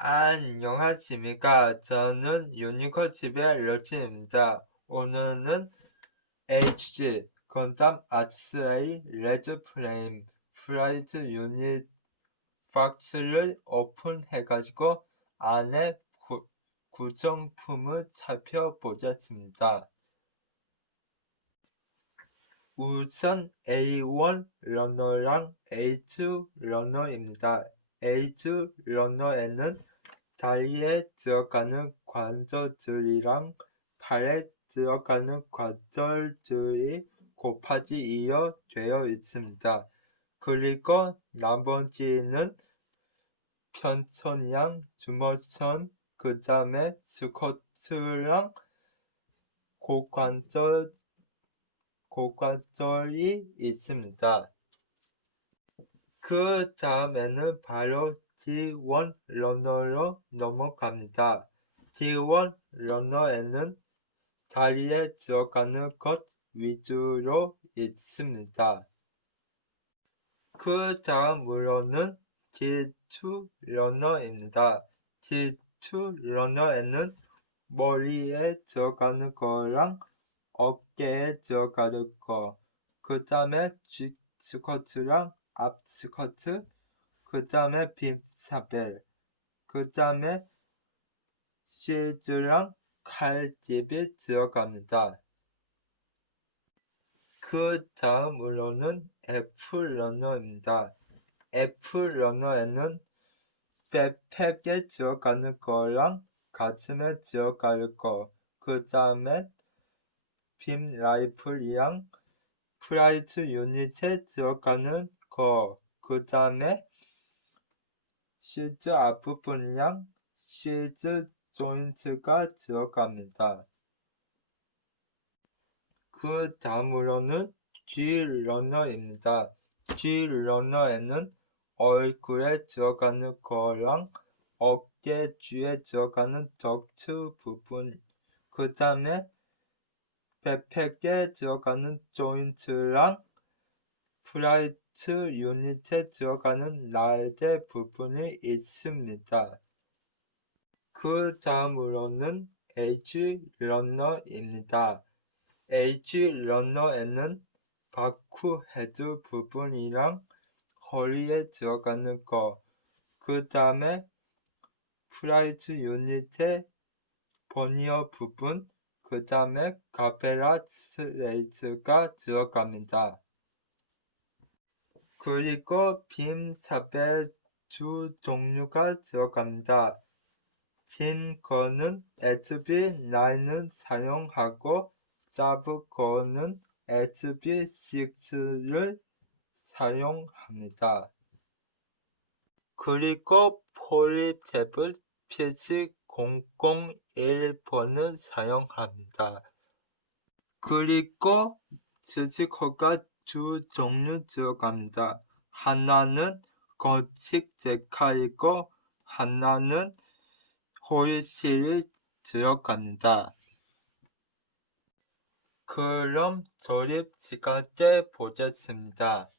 안녕하십니까. 저는 유니콘집의 러치입니다. 오늘은 HG 건담 아츠레이 레드 프레임 프라이즈 유닛 박스를 오픈해가지고 안에 구, 구성품을 살펴보겠습니다. 우선 A1 러너랑 A2 러너입니다. A2 러너에는 다리에 들어가는 관절들이랑 팔에 들어가는 관절들이 곱하기 2여 되어 있습니다. 그리고 나머지는 편선이랑 주머선, 그 다음에 스커트랑 고관절, 고관절이 있습니다. 그 다음에는 바로 D1 러너로 넘어갑니다. D1 러너에는 다리에 들어가는 것 위주로 있습니다. 그 다음으로는 D2 러너입니다. D2 러너에는 머리에 들어가는 거랑 어깨에 들어가는 거, 그 다음에 G 스커트랑 앞 스커트, 그 다음에 빔 사벨, 그 다음에 실드랑 칼집이 들어갑니다. 그 다음으로는 F러너입니다. F러너에는 백팩에 들어가는 거랑 가슴에 들어갈 거, 그 다음에 빔 라이플이랑 프라이트 유닛에 들어가는 거, 그 다음에 실드 앞부분이랑 실드 조인트가 들어갑니다. 그 다음으로는 G 러너입니다. G 러너에는 얼굴에 들어가는 거랑 어깨 뒤에 들어가는 덕트 부분, 그 다음에 백팩에 들어가는 조인트랑 프라이 트 유닛에 들어가는 날개 부분이 있습니다. 그 다음으로는 H 러너입니다. H 러너에는 바쿠 헤드 부분이랑 허리에 들어가는 거, 그 다음에 프라이트 유닛의 버니어 부분, 그 다음에 카페라 스레이트가 들어갑니다. 그리고 빔 사벨 두 종류가 들어갑니다. 진 거는 SB9을 사용하고 사브 거는 SB6를 사용합니다. 그리고 폴리탭을 PC001번을 사용합니다. 그리고 스티커가 두 종류 들어갑니다. 하나는 거칙 데카이고 하나는 홀실이 들어갑니다. 그럼 조립 시간 때 보겠습니다.